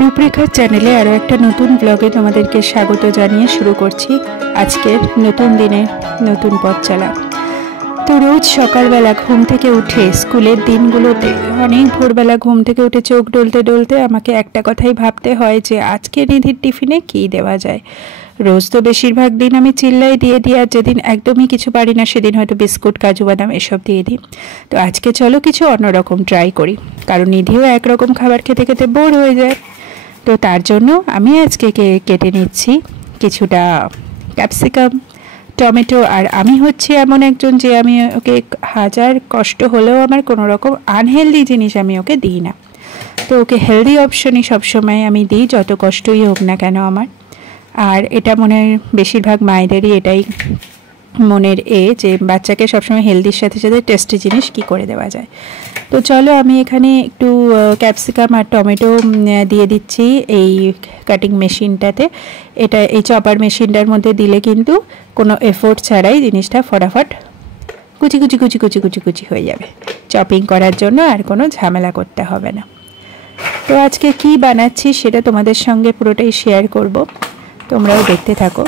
রূপরেখা চ্যানেলে আরও একটা নতুন ব্লগে তোমাদেরকে স্বাগত জানিয়ে শুরু করছি আজকের নতুন দিনের নতুন পথ চলা। তো রোজ সকালবেলা ঘুম থেকে উঠে স্কুলের দিনগুলোতে অনেক ভোরবেলা ঘুম থেকে উঠে চোখ ডলতে ডলতে আমাকে একটা কথাই ভাবতে হয় যে আজকে নিধির টিফিনে কী দেওয়া যায়। রোজ তো বেশিরভাগ দিন আমি চিল্লাই দিয়ে দিই, আর যেদিন একদমই কিছু পারি না সেদিন হয়তো বিস্কুট, কাজু বাদাম এসব দিয়ে দিই। তো আজকে চলো কিছু অন্যরকম ট্রাই করি, কারণ নিধিও একরকম খাবার খেতে খেতে বোর হয়ে যায়। তো তার জন্য আমি আজকে কেটে নিচ্ছি কিছুটা ক্যাপসিকাম, টমেটো। আর আমি হচ্ছে এমন একজন যে আমি ওকে হাজার কষ্ট হলেও আমার কোনো রকম আনহেলদি জিনিস আমি ওকে দিই না। তো ওকে হেলদি অপশনই সবসময় আমি দিই, যত কষ্টই হোক না কেন আমার। আর এটা মনে হয় বেশিরভাগ মায়েদেরই এটাই মনের যে বাচ্চাকে সবসময় হেলদির সাথে সাথে টেস্টি জিনিস কি করে দেওয়া যায়। তো চলো আমি এখানে একটু ক্যাপসিকাম আর টমেটো দিয়ে দিচ্ছি এই কাটিং মেশিনটাতে। এটা এই চপার মেশিনটার মধ্যে দিলে কিন্তু কোনো এফোর্ট ছাড়াই জিনিসটা ফটাফট কুচি কুচি কুচি কুচি কুচি কুচি হয়ে যাবে। চপিং করার জন্য আর কোনো ঝামেলা করতে হবে না। তো আজকে কি বানাচ্ছি সেটা তোমাদের সঙ্গে পুরোটাই শেয়ার করব, তোমরাও দেখতে থাকো।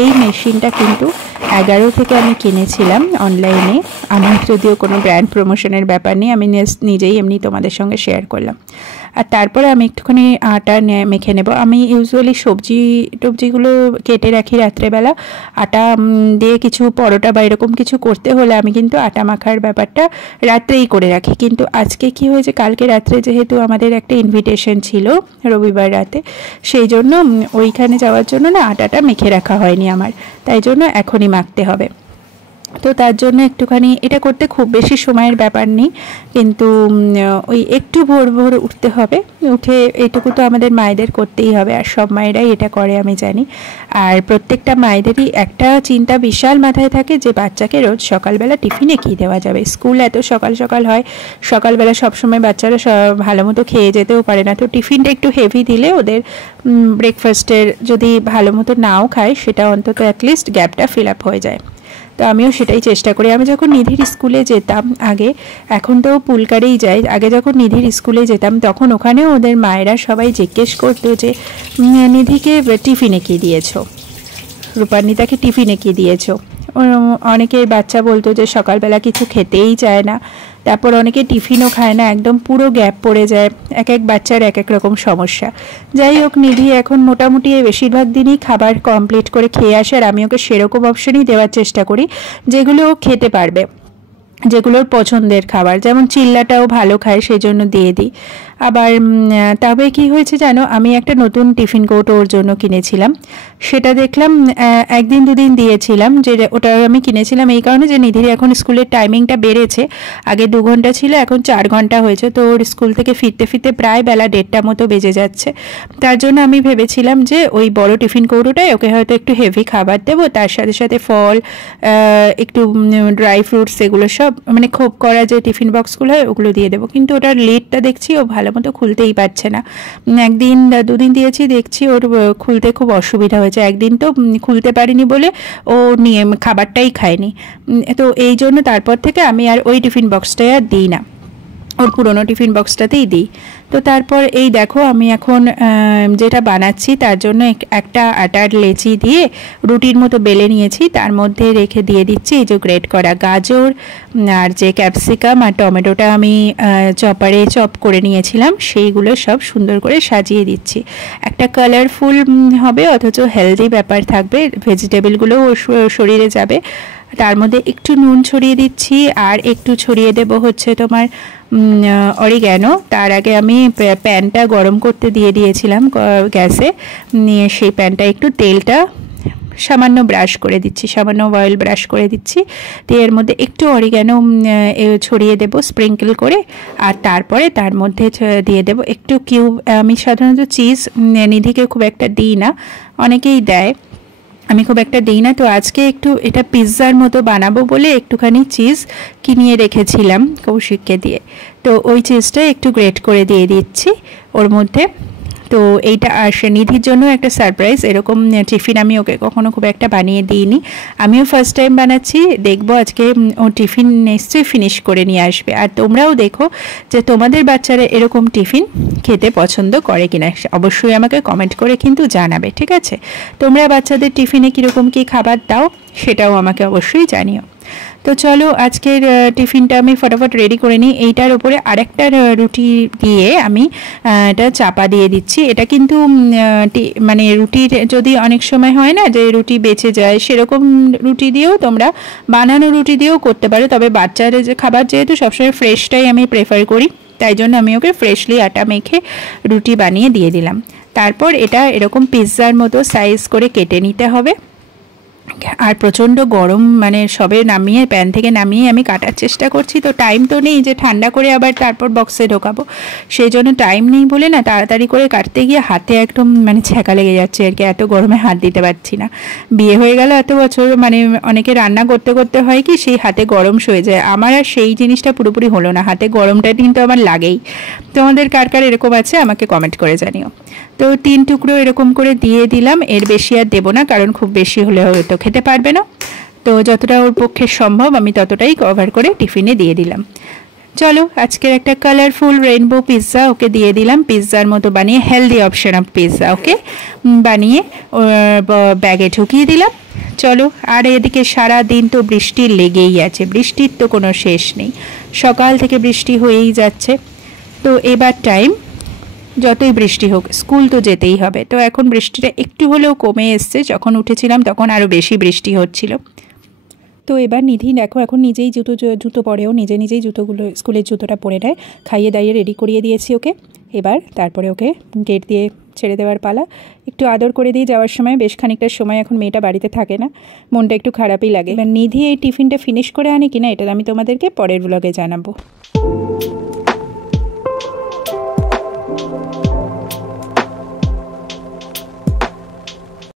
এই মেশিনটা কিন্তু 11 থেকে আমি কিনেছিলাম অনলাইনে। আমার যদিও কোনো ব্র্যান্ড প্রমোশনের ব্যাপার নেই, আমি নিজেই এমনি তোমাদের সঙ্গে শেয়ার করলাম। আর তারপরে আমি একটুখানি আটা মেখে নেব। আমি ইউজুয়ালি টবজিগুলো কেটে রাখি রাত্রেবেলা। আটা দিয়ে কিছু পরোটা বা এরকম কিছু করতে হলে আমি কিন্তু আটা মাখার ব্যাপারটা রাত্রেই করে রাখি। কিন্তু আজকে কি হয়েছে, কালকে রাত্রে যেহেতু আমাদের একটা ইনভিটেশন ছিল রবিবার রাতে, সেই জন্য ওইখানে যাওয়ার জন্য না আটাটা মেখে রাখা হয়নি আমার, তাই জন্য এখনই মাখতে হবে। তো তার জন্য একটুখানি এটা করতে খুব বেশি সময়ের ব্যাপার নেই, কিন্তু ওই একটু ভোর ভোর উঠতে হবে। উঠে এটুকু তো আমাদের মায়েদের করতেই হবে, আর সব মায়েরাই এটা করে আমি জানি। আর প্রত্যেকটা মায়েদেরই একটা চিন্তা বিশাল মাথায় থাকে যে বাচ্চাকে রোজ সকালবেলা টিফিনে কী দেওয়া যাবে। স্কুল এত সকাল সকাল হয়, সকালবেলা সবসময় বাচ্চারা ভালো মতো খেয়ে যেতেও পারে না। তো টিফিনটা একটু হেভি দিলে ওদের ব্রেকফাস্টের যদি ভালো মতো নাও খায় সেটা অন্তত অ্যাটলিস্ট গ্যাপটা ফিল আপ হয়ে যায়। তো আমিও সেটাই চেষ্টা করি। আমি যখন নিধির স্কুলে যেতাম আগে, এখন তো পুলকারেই যাই, আগে যখন নিধির স্কুলে যেতাম তখন ওখানেও ওদের মায়েরা সবাই জিজ্ঞেস করতো যে নিধিকে টিফিনে কী দিয়েছো, রূপান্বিতাকে টিফিনে কী দিয়েছো। অনেকের বাচ্চা বলতো যে সকালবেলা কিছু খেতেই চায় না, তারপর অনেকে টিফিনও খায় না, একদম পুরো গ্যাপ পড়ে যায়। এক এক বাচ্চার এক এক রকম সমস্যা। যাই হোক, নিধি এখন মোটামুটি বেশিরভাগ দিনই খাবার কমপ্লিট করে খেয়ে আসে, আর আমি ওকে সেরকম অপশনই দেওয়ার চেষ্টা করি যেগুলো ও খেতে পারবে, যেগুলোর পছন্দের খাবার। যেমন চিল্লাটাও ভালো খায়, সেই জন্য দিয়ে দিই। আবার তবে কি হয়েছে জানো, আমি একটা নতুন টিফিন কৌটো ওর জন্য কিনেছিলাম। সেটা দেখলাম একদিন দুদিন দিয়েছিলাম, যে ওটা আমি কিনেছিলাম এই কারণে যে নিধির এখন স্কুলের টাইমিংটা বেড়েছে। আগে 2 ঘন্টা ছিল, এখন 4 ঘন্টা হয়েছে। তো ওর স্কুল থেকে ফিরতে ফিরতে প্রায় বেলা 1:30 মতো বেজে যাচ্ছে। তার জন্য আমি ভেবেছিলাম যে ওই বড় টিফিন কৌটোটায় ওকে হয়তো একটু হেভি খাবার দেবো, তার সাথে সাথে ফল, একটু ড্রাই ফ্রুটস, এগুলো সব মানে খোপ করা যে টিফিন বক্সগুলো হয় ওগুলো দিয়ে দেবো। কিন্তু ওটার লিডটা দেখছি ও ভালো মতো খুলতেই পারছে না। একদিন দুদিন দিয়েছি, দেখছি ওর খুলতে খুব অসুবিধা হয়েছে। একদিন তো খুলতে পারিনি বলে ও নিয়ে খাবারটাই খায়নি। তো এই জন্য তারপর থেকে আমি আর ওই টিফিন বক্সটাই আর দিই না, ওর পুরোনো টিফিন বক্সটাতেই দিই। তো তারপর এই দেখো আমি এখন যেটা বানাচ্ছি তার জন্য একটা আটার লেচি দিয়ে রুটির মতো বেলে নিয়েছি, তার মধ্যে রেখে দিয়ে দিচ্ছি এই যে গ্রেট করা গাজর আর যে ক্যাপসিকাম আর টমেটোটা আমি চপারে চপ করে নিয়েছিলাম, সেইগুলো সব সুন্দর করে সাজিয়ে দিচ্ছি। একটা কালারফুল হবে, অথচ হেলদি ব্যাপার থাকবে, ভেজিটেবলগুলোও শরীরে যাবে। তার মধ্যে একটু নুন ছড়িয়ে দিচ্ছি, আর একটু ছড়িয়ে দেব হচ্ছে তোমার অরিগ্যানো। তার আগে আমি প্যানটা গরম করতে দিয়ে দিয়েছিলাম গ্যাসে, নিয়ে সেই প্যানটা একটু তেলটা সামান্য ব্রাশ করে দিচ্ছি, সামান্য অয়েল ব্রাশ করে দিচ্ছি, দিয়ে এর মধ্যে একটু অরিগ্যানো ছড়িয়ে দেব স্প্রিঙ্কেল করে। আর তারপরে তার মধ্যে দিয়ে দেব একটু কিউব। আমি সাধারণত চিজ নিধিকে খুব একটা দিই না, অনেকেই দেয়, আমি খুব একটা দিই না। তো আজকে একটু এটা পিৎজার মতো বানাবো বলে একটুখানি চিজ কিনিয়ে রেখেছিলাম কৌশিককে দিয়ে, তো ওই চিজটা একটু গ্রেট করে দিয়ে দিচ্ছি ওর মধ্যে। তো এইটা আর নিধির জন্য একটা সারপ্রাইজ, এরকম টিফিন আমি ওকে কখনো খুব একটা বানিয়ে দিইনি, আমিও ফার্স্ট টাইম বানাচ্ছি। দেখবো আজকে ও টিফিন নিশ্চয়ই ফিনিশ করে নিয়ে আসবে। আর তোমরাও দেখো যে তোমাদের বাচ্চারা এরকম টিফিন খেতে পছন্দ করে কিনা, অবশ্যই আমাকে কমেন্ট করে কিন্তু জানাবে, ঠিক আছে? তোমরা বাচ্চাদের টিফিনে কীরকম কী খাবার দাও সেটাও আমাকে অবশ্যই জানিও। তো চলো আজকের টিফিনটা আমি ফটাফট রেডি করে নিই। এইটার উপরে আরেকটা রুটি দিয়ে আমি এটা চাপা দিয়ে দিচ্ছি। এটা কিন্তু মানে রুটির যদি অনেক সময় হয় না যে রুটি বেঁচে যায়, সেরকম রুটি দিয়েও তোমরা বানানো রুটি দিয়েও করতে পারো, তবে বাচ্চার যে খাবার যেহেতু সবসময় ফ্রেশটাই আমি প্রেফার করি, তাই জন্য আমি ওকে ফ্রেশলি আটা মেখে রুটি বানিয়ে দিয়ে দিলাম। তারপর এটা এরকম পিৎজার মতো সাইজ করে কেটে নিতে হবে। আর প্রচণ্ড গরম, মানে সবে নামিয়ে প্যান থেকে নামিয়ে আমি কাটার চেষ্টা করছি, তো টাইম তো নেই যে ঠান্ডা করে আবার তারপর বক্সে ঢোকাবো, সেই জন্য টাইম নেই বলে না তাড়াতাড়ি করে কাটতে গিয়ে হাতে একদম মানে ছ্যাঁকা লেগে যাচ্ছে আর কি, এত গরমে হাত দিতে পারছি না। বিয়ে হয়ে গেল এত বছর, মানে অনেকে রান্না করতে করতে হয় কি সেই হাতে গরম সয়ে যায়, আমার আর সেই জিনিসটা পুরোপুরি হলো না, হাতে গরমটা কিন্তু আমার লাগেই। তোমাদের কার কার এরকম আছে আমাকে কমেন্ট করে জানিও। তো 3 টুকরো এরকম করে দিয়ে দিলাম, এর বেশি আর দেবো না, কারণ খুব বেশি হলে হয়তো খেতে পারবে না। তো যতটা ওর পক্ষে সম্ভব আমি ততটাই কভার করে টিফিনে দিয়ে দিলাম। চলো আজকের একটা কালারফুল রেইনবো পিৎজা ওকে দিয়ে দিলাম, পিৎজার মতো বানিয়ে, হেলদি অপশন অফ পিৎজা ওকে বানিয়ে ব্যাগে ঢুকিয়ে দিলাম। চলো, আর এদিকে সারা দিন তো বৃষ্টি লেগেই আছে, বৃষ্টির তো কোনো শেষ নেই, সকাল থেকে বৃষ্টি হয়েই যাচ্ছে। তো এবার টাইম, যতই বৃষ্টি হোক স্কুল তো যেতেই হবে। তো এখন বৃষ্টিটা একটু হলেও কমে এসছে, যখন উঠেছিলাম তখন আরও বেশি বৃষ্টি হচ্ছিল। তো এবার নিধি দেখো এখন নিজেই জুতো পরেও নিজেই জুতোগুলো, স্কুলের জুতোটা পরে নেয়, খাইয়ে দাইয়ে রেডি করিয়ে দিয়েছি ওকে। এবার তারপরে ওকে গেট দিয়ে ছেড়ে দেওয়ার পালা। একটু আদর করে দিয়ে যাওয়ার সময়, বেশ খানিকটা সময় এখন মেয়েটা বাড়িতে থাকে না, মনটা একটু খারাপই লাগে। এবার নিধি এই টিফিনটা ফিনিশ করে আনে কিনা এটা আমি তোমাদেরকে পরের ব্লগে জানাবো।